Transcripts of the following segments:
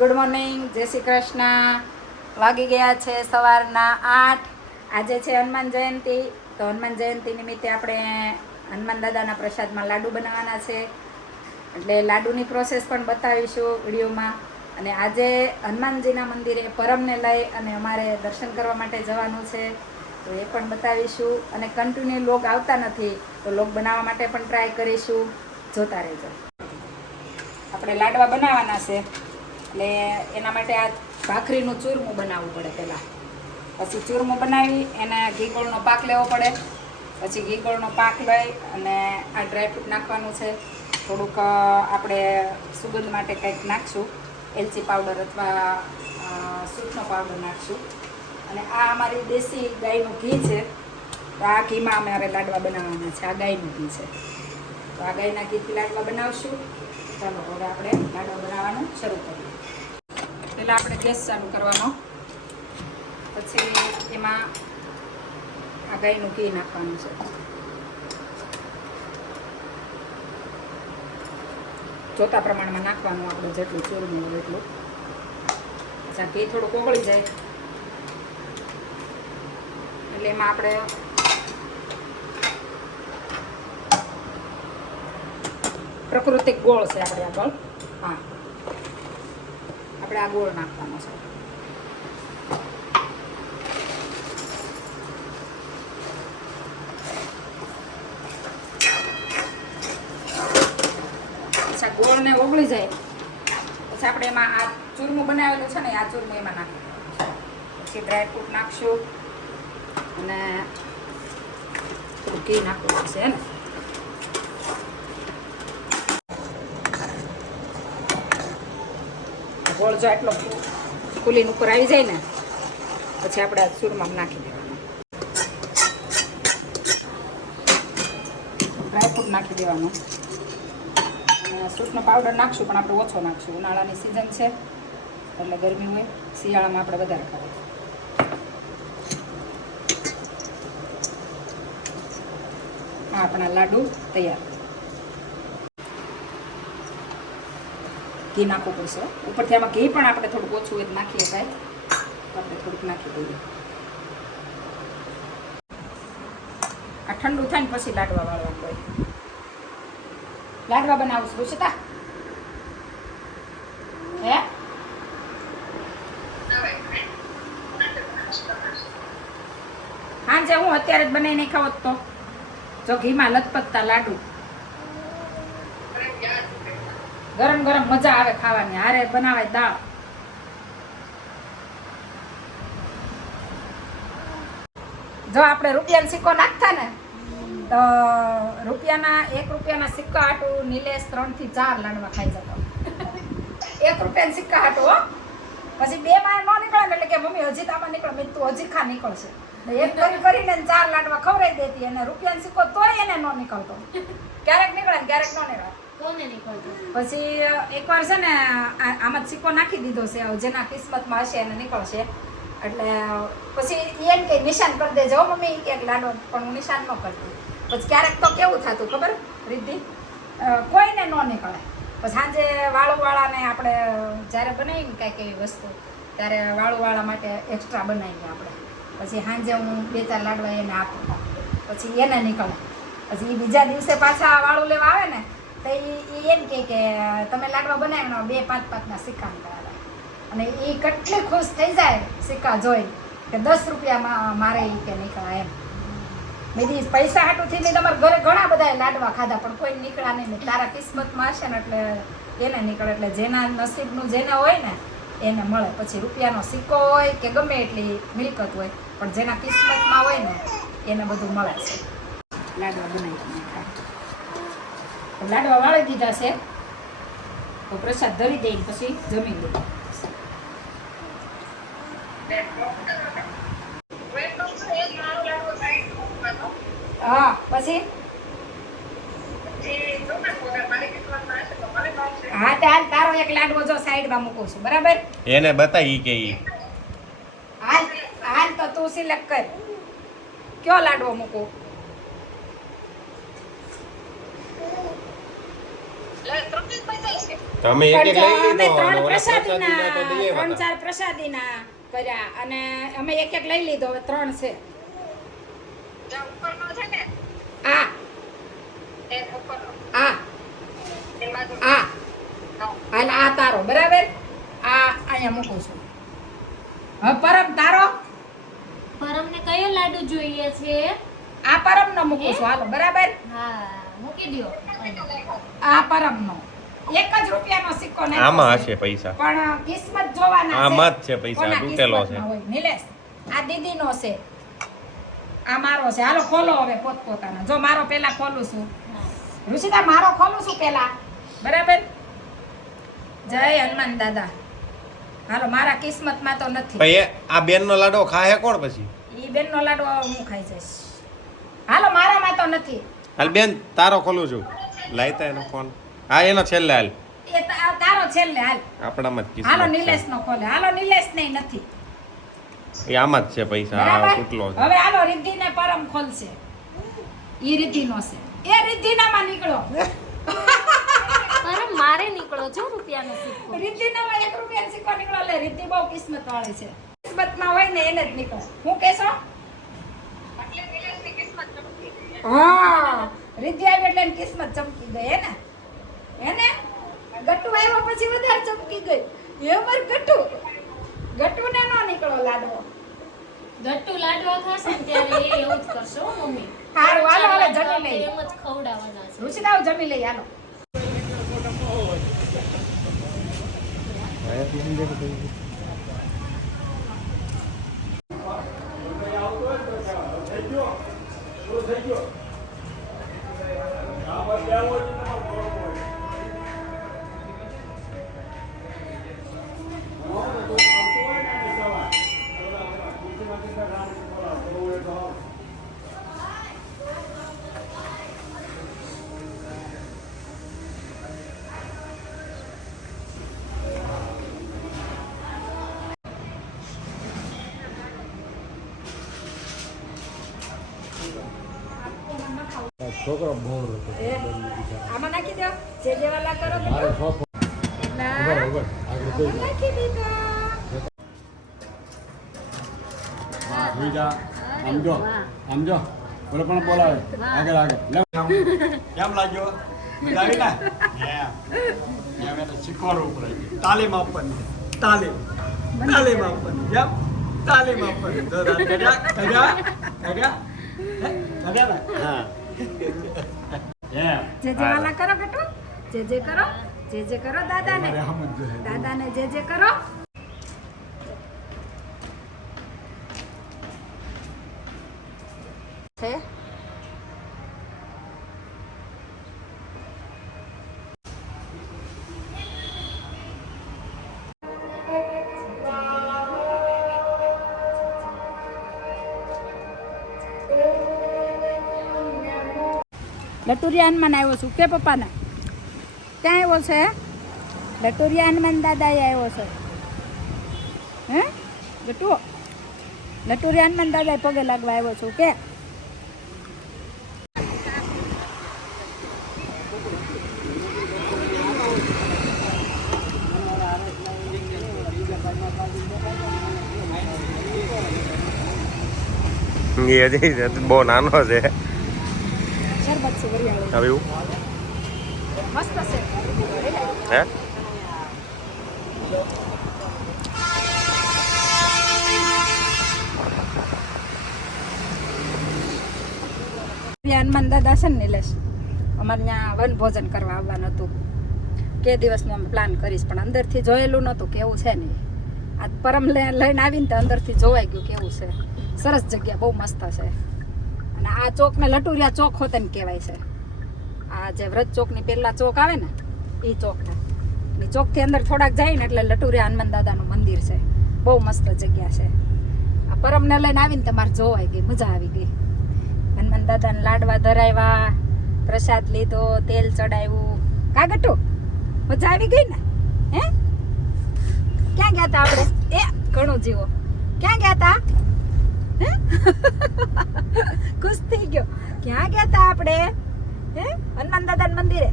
Good morning, જય શ્રી કૃષ્ણ. વાગી ગયા છે સવારના 8. આજે છે હનુમાન જયંતિ. તો હનુમાન જયંતિ નિમિત્તે આપણે હનુમાન દાદાના પ્રસાદમાં લાડુ બનાવવાના છે, એટલે લાડુની પ્રોસેસ પણ બતાવીશું વિડીયોમાં. અને આજે હનુમાનજીના મંદિરે પરમને લઈ અને અમારે દર્શન કરવા માટે જવાનું છે, તો એ પણ બતાવીશું. અને કન્ટિન્યુ લોગ આવતા નથી, તો લોગ બનાવવા માટે પણ ટ્રાય કરીશું. જોતા રહેજો. આપણે લાડવા બનાવવાના છે, એટલે એના માટે આ ભાખરીનું ચૂરમું બનાવવું પડે પહેલાં. પછી ચૂરમું બનાવી એને ઘી ગોળનો પાક લેવો પડે. પછી ઘી ગોળનો પાક લઈ અને આ ડ્રાયફ્રૂટ નાખવાનું છે. થોડુંક આપણે સુગંધ માટે કંઈક નાખશું, એલચી પાવડર અથવા સૂંઠનો પાવડર નાખશું. અને આ અમારી દેશી ગાયનું ઘી છે, તો આ ઘીમાં અમારે લાડવા બનાવવાના છે. આ ગાયનું ઘી છે, તો આ ગાયના ઘીથી લાડવા બનાવશું. ચાલો હવે આપણે લાડવા બનાવવાનું શરૂ કરીએ. પહેલાં આપણે ગેસ ચાલુ કરવાનો, પછી એમાં આ ગાયનું ઘી નાખવાનું છે. જોતા પ્રમાણમાં નાખવાનું, આપણે જેટલું ચૂરમું હોય એટલું. પછી આ ઘી થોડુંક ઓગળી જાય એટલે એમાં આપણે પ્રાકૃતિક ગોળ છે આપણે આગળ, હા આપણે આ ગોળ નાખવાનો છે. પછી ગોળને ઓગળી જાય પછી આપણે એમાં આ ચૂરમું બનાવેલું છે ને, આ ચૂરમું એમાં નાખવાનું. પછી ડ્રાયફ્રૂટ નાખશું અને થોડું ઘી નાખવું છે ને. ગોળ જો એટલો ફૂલીને ઉપર આવી જાય ને પછી આપણે આ ચૂરમામાં નાખી દેવાનું. ડ્રાયફ્રૂટ નાખી દેવાનું. અને સૂંઠનો પાવડર નાખશું, પણ આપણે ઓછો નાખશું. ઉનાળાની સિઝન છે એટલે ગરમી હોય, શિયાળામાં આપણે વધારે ખાઈએ. હા, આપણા લાડુ તૈયાર. ઘી નાખવું પડશે ઉપરથી. આમાં ઘી પણ આપણે થોડુંક ઓછું હોય નાખીએ કાંઈ, આપણે થોડુંક નાખી દઈએ. આ ઠંડુ થાય ને પછી લાડવા વાળવાનું હોય. લાડવા બનાવું છું સીતા હે? હા, જે હું અત્યારે જ બનાવી નહીં ખાવ તો જો ઘીમાં લથપથતા લાડુ ગરમ ગરમ મજા આવે ખાવાની. હારે બનાવાય દાળ. જો આપણે રૂપિયાનો સિક્કો નાખતા ને, તો ₹1 રૂપિયાના સિક્કા હાટું નિલેશ 3 થી 4 લાડવા ખાઈ જતો. ₹1 સિક્કા હાટું હો. પછી 2 માં ન નીકળે ને એટલે કે મમ્મી હજી તો આમાં નીકળે. મેં તું હજી ખા નીકળશે. એક કરીને 4 લાડવા ખવડાવી દેતી, અને રૂપિયાનો સિક્કો તોય એને ન નીકળતો. ક્યારેક નીકળે ને ક્યારેક ન નીકળે. પછી એકવાર છે ને આમાં સિક્કો નાખી દીધો છે, જેના કિસ્મતમાં હશે એને નીકળશે. એટલે પછી એમ કે નિશાન કરી દેજો મમ્મી, એક લાડો. પણ હું નિશાન ન કરતી. પછી ક્યારેક તો કેવું થતું ખબર રીતિ, કોઈને ન નીકળે. પછી સાંજે વાળુવાળાને આપણે જ્યારે બનાવીને કાંઈક એવી વસ્તુ, ત્યારે વાળુવાળા માટે એક્સ્ટ્રા બનાવીએ આપણે. પછી સાંજે હું 2-4 લાડવા એને આપું, પછી એને નીકળે. પછી એ બીજા દિવસે પાછા વાળું લેવા આવે ને, તો એ એમ કે તમે લાડવા બનાવ્યા 2-5-5ના સિક્કા નીકળ્યા. અને એ કેટલી ખુશ થઈ જાય સિક્કા જોઈ કે 10 રૂપિયામાં મારે એ કે નીકળ્યા એમ. બીજી પૈસા હાટુંથી મેં તમારા ઘરે ઘણા બધા લાડવા ખાધા, પણ કોઈ નીકળ્યા નહીં. તારા કિસ્મતમાં હશે ને એટલે એને નીકળે. એટલે જેના નસીબનું જેને હોય ને એને મળે. પછી રૂપિયાનો સિક્કો હોય કે ગમે એટલી મિલકત હોય, પણ જેના કિસ્મતમાં હોય ને એને બધું મળે છે. લાડવા બનાવી લાડવા વાળી દીધા છે, તો પ્રસાદ ધરી દઈને પછી જમી લઈએ. હા, પછી હા તારો એક લાડવો જો સાઈડમાં મૂકું છું, બરાબર? એને બતાવી કે હાલ હાલ તો તું સિલેક્ટ કર કયો લાડવો મૂકું. તમે એક એક લઈ અમે લીધો ત્રણ અને ઓલા પ્રસાદીના તો દઈએ ત્રણ હતા. 4 પ્રસાદીના કર્યા અને અમે એક એક લઈ લીધો હવે 3 છે આ આ આ હાલ આ તારો બરાબર આ અહીંયા મૂકું છું હવે પરમ તારો પરમને કયો લાડુ જોઈએ છે? આ પરમનો મૂકું છું હાલો બરાબર હા, મૂકી દ્યો. આ પરમનો 1 જ રૂપિયાનો સિક્કો નાખ્યો આમાં છે. હશે પૈસા. પણ કિસ્મત જોવાના છે આમાં જ છે પૈસા, કોના તૂટેલો છે. કિસ્મતમાં હોય. નિલેશ આ દીદીનો છે આ મારો છે હાલો ખોલો હવે પોતપોતાના જો મારો પેલા ખોલું છું ઋષિતા મારો ખોલું છું પેલા બરાબર જય હનુમાન દાદા હાલો મારા કિસ્મતમાં તો નથી ભાઈ આ બેનનો લાડો ખાહે કોણ પછી? ઈ બેનનો લાડવો હું ખાઈ જઈશ હાલો મારામાં તો નથી હાલ બેન તારો ખોલું છું. લાઈતા એનો ફોન. હા એનો છેલ્લે હાલ. એ તારો છેલ્લે હાલ આપણામાં જ હાલો કિસ્મત નિલેશ નો ખોલે હાલો નિલેશ નહીં નથી છે. એ આમાં જ છે પૈસા. આ બરાબર તૂટલો છે. હવે હાલો રિદ્ધિને પરમ ખોલશે ઈ રિદ્ધિનો છે એ રિદ્ધિનામાં નીકળો પરમ મારે નીકળો છો રૂપિયાનો સિક્કો. રિદ્ધિનામાં 1 રૂપિયાનો સિક્કો નીકળો લે રિદ્ધિ બહુ કિસ્મત વાળી છે કિસ્મતમાં હોય ને એને જ નીકળે હું કહેશો હા રિદ્ધિ આવી એટલે એની કિસ્મત ચમકી ગઈ હે ને ગટ્ટુ આવ્યો પછી વધારે ચમકી ગઈ એ પર ગટ્ટુ ને નો નીકળો લાડવો ગટ્ટુ લાડવા ખાશે ને ત્યારે એ એવું જ કરશો હો મમ્મી. હારું, હાલો હવે લાડવા જમી લઈએ. એમ જ ખવડાવવાના છે. રુચિતાઓ જમી લઈ હાલો છોકરો બોર હતો એ, આમાં નાખી દો જે જેવાલા કરો મારે તો છોકરો એટલા આગળ જોઈ નાખી દીધો જોઈ જા આમ જો બોલે પણ બોલાવે આગળ લે કેમ લાગ્યો મજા આવી ને એમ એને શીખવાડવું પડે તાલીમ આપવાની તાલીમ આપવાની કેમ તાલીમ આપવાની જો કર્યા હા જે જેવાલા કરો બેટો જે કરો જે કરો દાદાને દાદાને જે કરો છે લટુરિયા હનુમાન આવ્યો છું કે પપ્પાને ક્યાં આવ્યો છે લટુરિયા હનુમાન દાદા આવ્યો છે હે ગટુ લટુરિયા હનુમાન દાદા પગે લાગવા આવ્યો છું કે એ હજી બહુ નાનો છે. શરબત છે વરિયાળી હવે એવું મસ્ત છે હે હનુમાન દાદા છે ને નિલેશ અમારે ત્યાં વન ભોજન કરવા આવવાનું હતું કે દિવસનું અમે પ્લાન કરીશ પણ અંદરથી જોયેલું નહોતું કેવું છે ને આ પરમ લઈને આવીને તો અંદરથી જોવાઈ ગયું કેવું છે સરસ જગ્યા બહુ મસ્ત છે અને આ ચોકને લટુરિયા ચોક હોતન કહેવાય છે આ જે વ્રત ચોકની પહેલા ચોક આવે ને એ ચોકને એ ચોકથી અંદર થોડાક જાય ને એટલે લટુરિયા હનુમાન દાદાનું મંદિર છે બહુ મસ્ત જગ્યા છે આ પરમને લઈને આવીને તમારે જોવાઈ ગઈ મજા આવી ગઈ હનુમાન દાદાને લાડવા ધરાવ્યા પ્રસાદ લીધો તેલ ચડાવ્યું કાગટું મજા આવી ગઈ ને હે ક્યાં ગયા તા આપણે એ ઘણું જીવો ક્યાં ગયા તા હે ખુશ થઈ ગયો ક્યાં ગયા તા આપણે હે હનુમાન દાદાના મંદિરે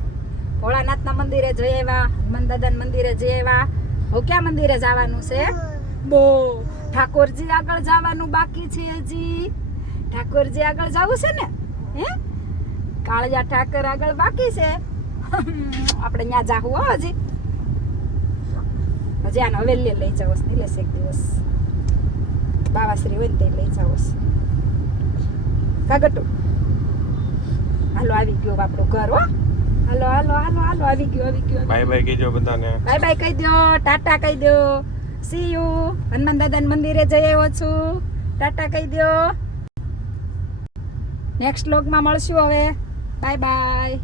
ભોળાનાથના મંદિરે જઈ આવ્યા, હનુમાન દાદાના મંદિરે જઈ આવ્યા. હવે ક્યાં મંદિરે જવાનું છે? બો ઠાકોરજી આગળ જવાનું બાકી છે હજી. ઠાકોરજી આગળ જવું છે ને? હે કાળિયા ઠાકર આગળ બાકી છે. આપણે ત્યાં જાવું હો હજી આને હવેલી લઈ જાવ નિલેશ એક દિવસ. બાવાશ્રી હોય ને તે લઈ જાવ કાગટો. હાલો આવી ગયો આપણું ઘર હો. હાલો હાલો હાલો હાલો આવી ગયો. બાય બાય કહેજો બધાને. બાય બાય કહી દો, ટાટા કહી દો. C you. હનુમાન દાદાના મંદિરે જઈ આવ્યો છું. ટાટા કહી દો. નેક્સ્ટ વ્લોગમાં મળશું હવે. Bye bye.